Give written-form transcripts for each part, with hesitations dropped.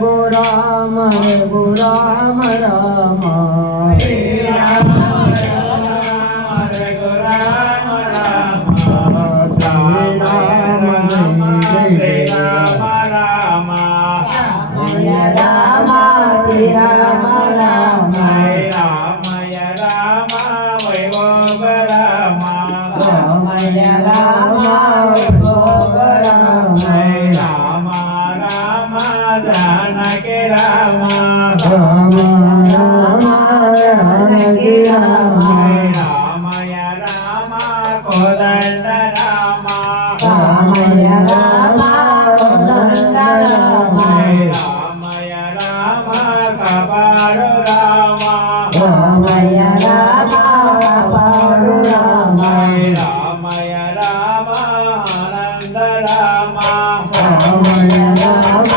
गो राम राम हरे राम हरे गो राम राम राम राम हरे राम राम राम श्री राम राम रामय राम वैभव राम रामय राम वैभव राम राम राम जानकी राम राम राम जानकी राम रामय राम कोदंड राम रामय राम कोदंड राम रामय राम कपाल राम रामय राम कपाल राम रामय राम आनंद राम रामय राम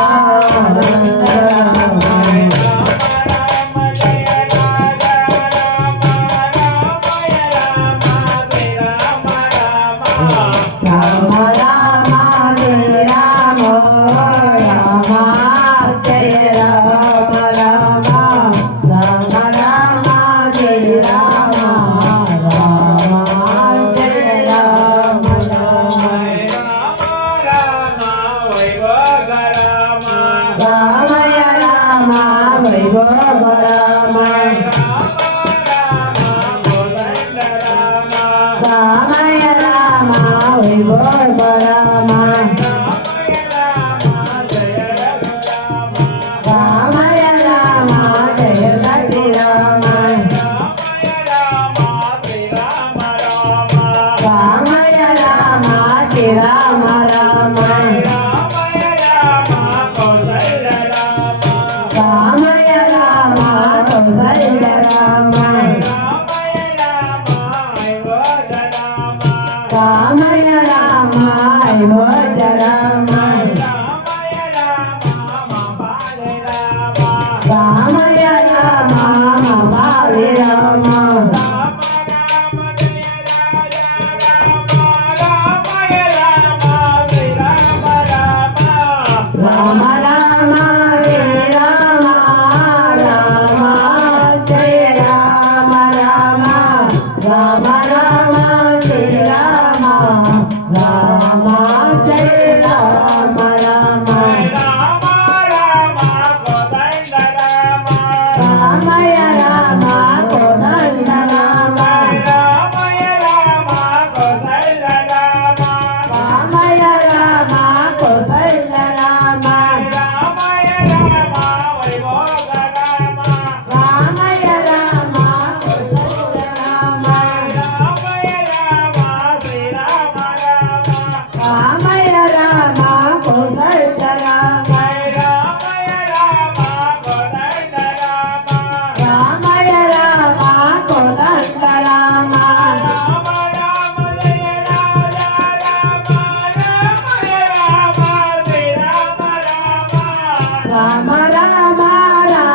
आनंद राम राम जय राजा राम रामय राम श्री राम राम राम राम जय राम राम जय राम राम राम राम जय राम राम जय राम राम रामय राम वैभव राम रामय राम वैभव राम रामय राम जय लक्ष्मी राम रामय राम श्री राम राम रामय राम कौशल्य राम रामय राम अयोध्य राम रामय राम महाबली राम राम राम श्री राम राम जय राम राम राम राम श्री राम राम जय राम राम रामय राम कोदंड राम रामय राम कौशल्य राम रामय राम कौशल्य राम रामय राम कौशल्य राम रामय राम कोदंड राम राम राम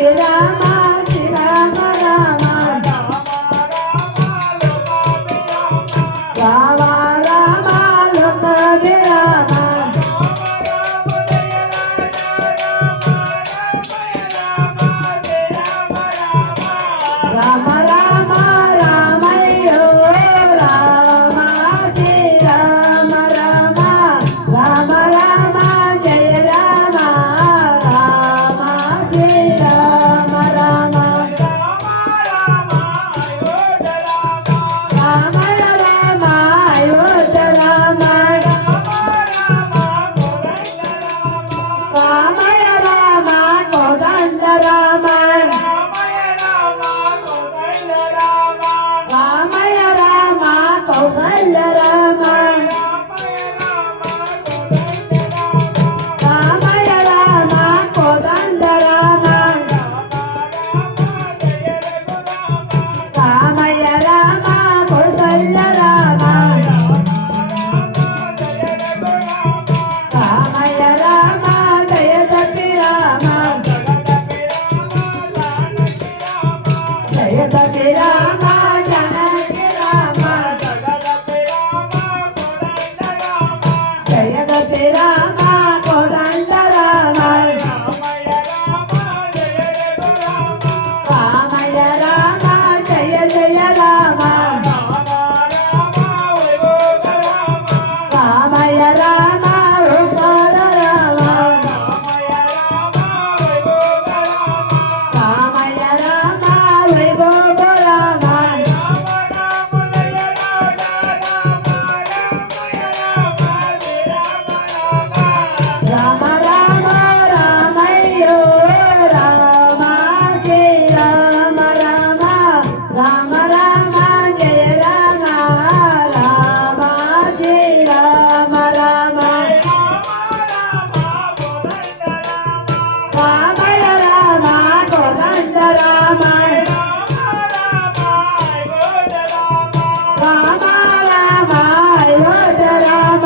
राम श्रीराम राम राम राम लोक विराम राम राम रामयो राम श्रीराम राम राम राम जय राम राम श्रीराम राम राम राम अयोध्या राम रामय राम कोदंड राम रामय राम कौशल्य राम रामय राम कोदंड राम रामय राम कौशल्य राम रामय राम जय जपी राम जय जपी राम जानकी राम जय जपी राम कोदंड राम रामय राम जय जय राम रामय राम रुद्र राम रामय राम वैभव राम राम राम रामयो राम श्रीराम राम राम राम जय राम राम श्रीराम राम रामय राम कोदंड राम राम राम अयोध्या राम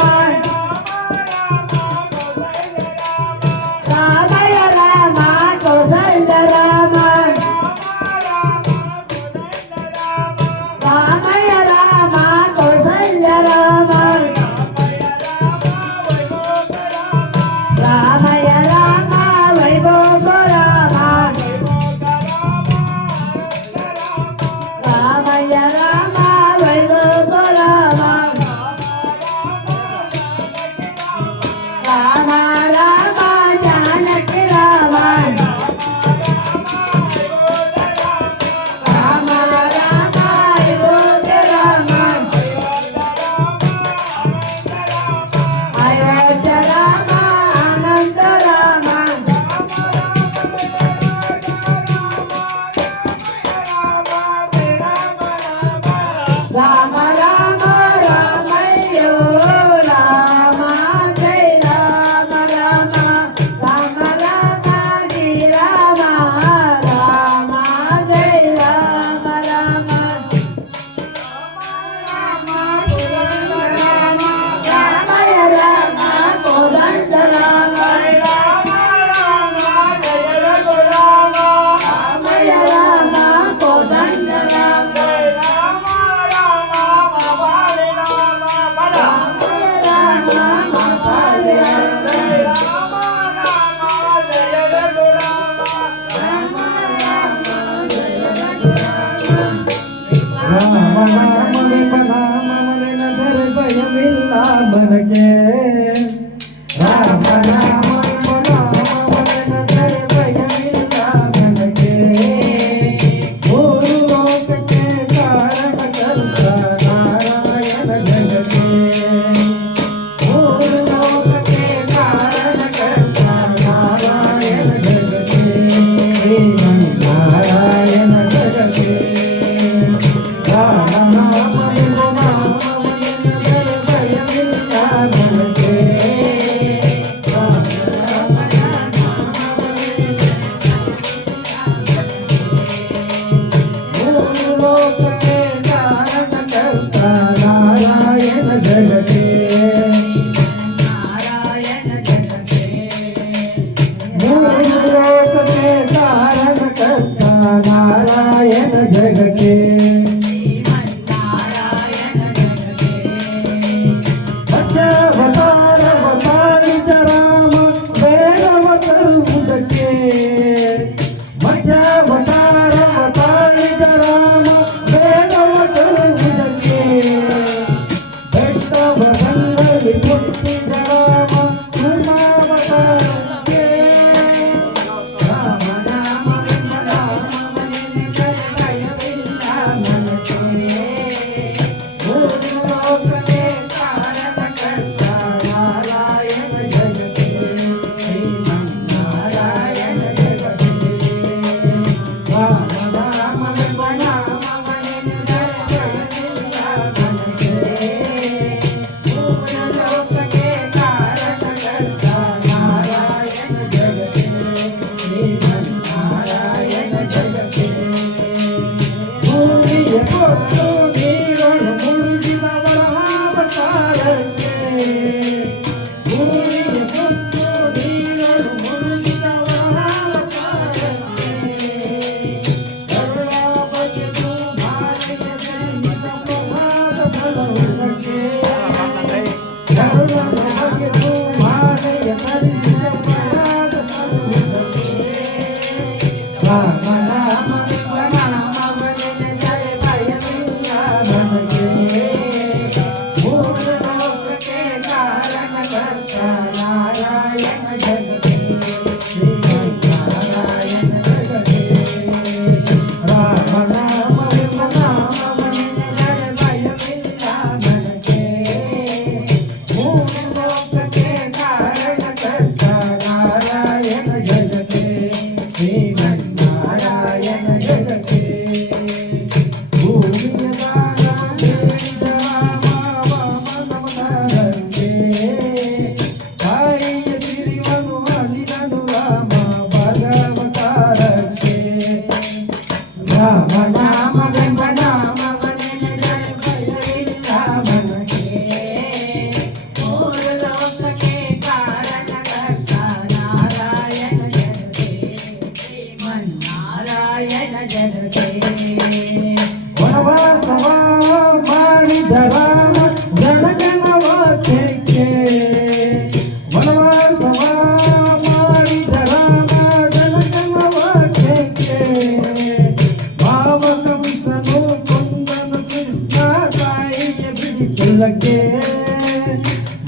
रामय राम कौशल्य राम रामय राम कौशल्य राम रामय राम वैभव राम रामय राम वैभव राम राम राम जानकी राम राम राम अयोध्या राम अयोध्या राम आनंद राम राम राम रामयो राम जय राम राम राम राम श्रीराम राम जय राम राम रामय राम कोदंड राम रामय राम कोदंड राम रामय राम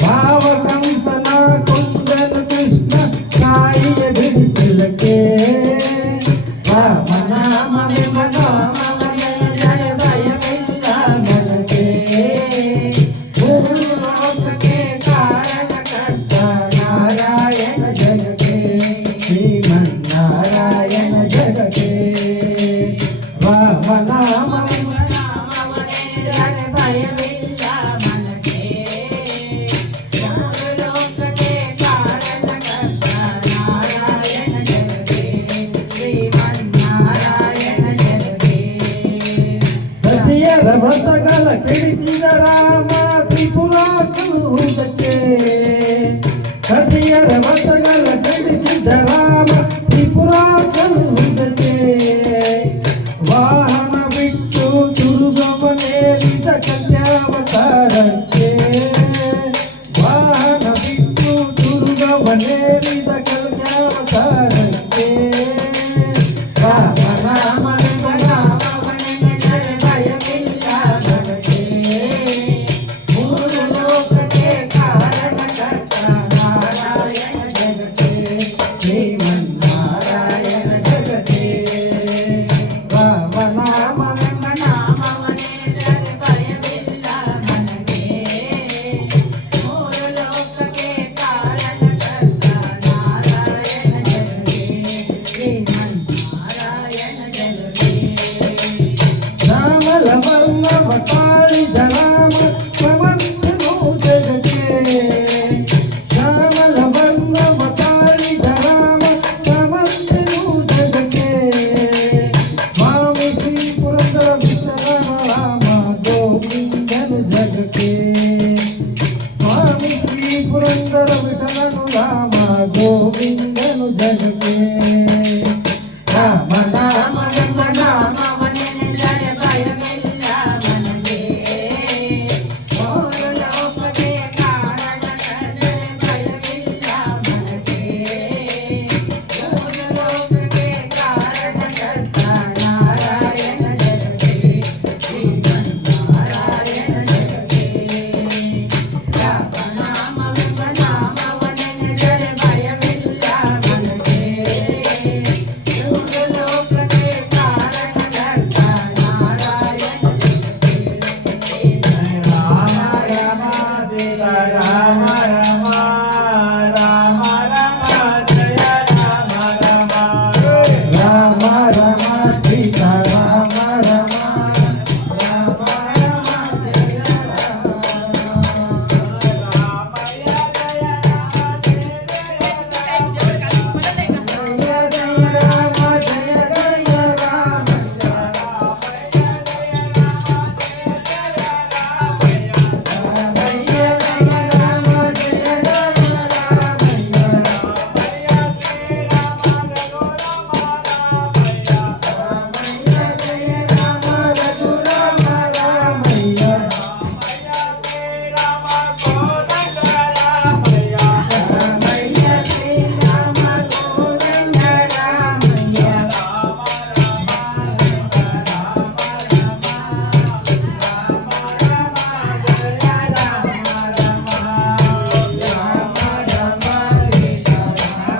ಭಾವ ಕಂಸನ ಕುಂದನ ಕೃಷ್ಣ ತಾಯಿಯ ಬಿಡಿಸಲಕ್ಕೆ ರಾಮನಾಮ ಜಯ ಭಯವಿಲ್ಲ ನನಗೆ ಭೂಲೋಕಕ್ಕೆ ಕಾರಣಕರ್ತ ನಾರಾಯಣ ಜಗಕ್ಕೆ ಶ್ರೀಮನ್ನಾರಾಯಣ ಜಗಕ್ಕೆ ರಾಮನಾಮ ಜಯ ಭಯವಿಲ್ಲ ನನಗೆ ಭೂಲೋಕಕ್ಕೆ ಕಾರಣಕರ್ತ ನಾರಾಯಣ ಜಗಕ್ಕೆ ಶ್ರೀಮನ್ನಾರಾಯಣ ಜಗಕ್ಕೆ ಸತಿಯರ ವ್ರತಗಳ ಕೆಡಿಸಿದ ರಾಮ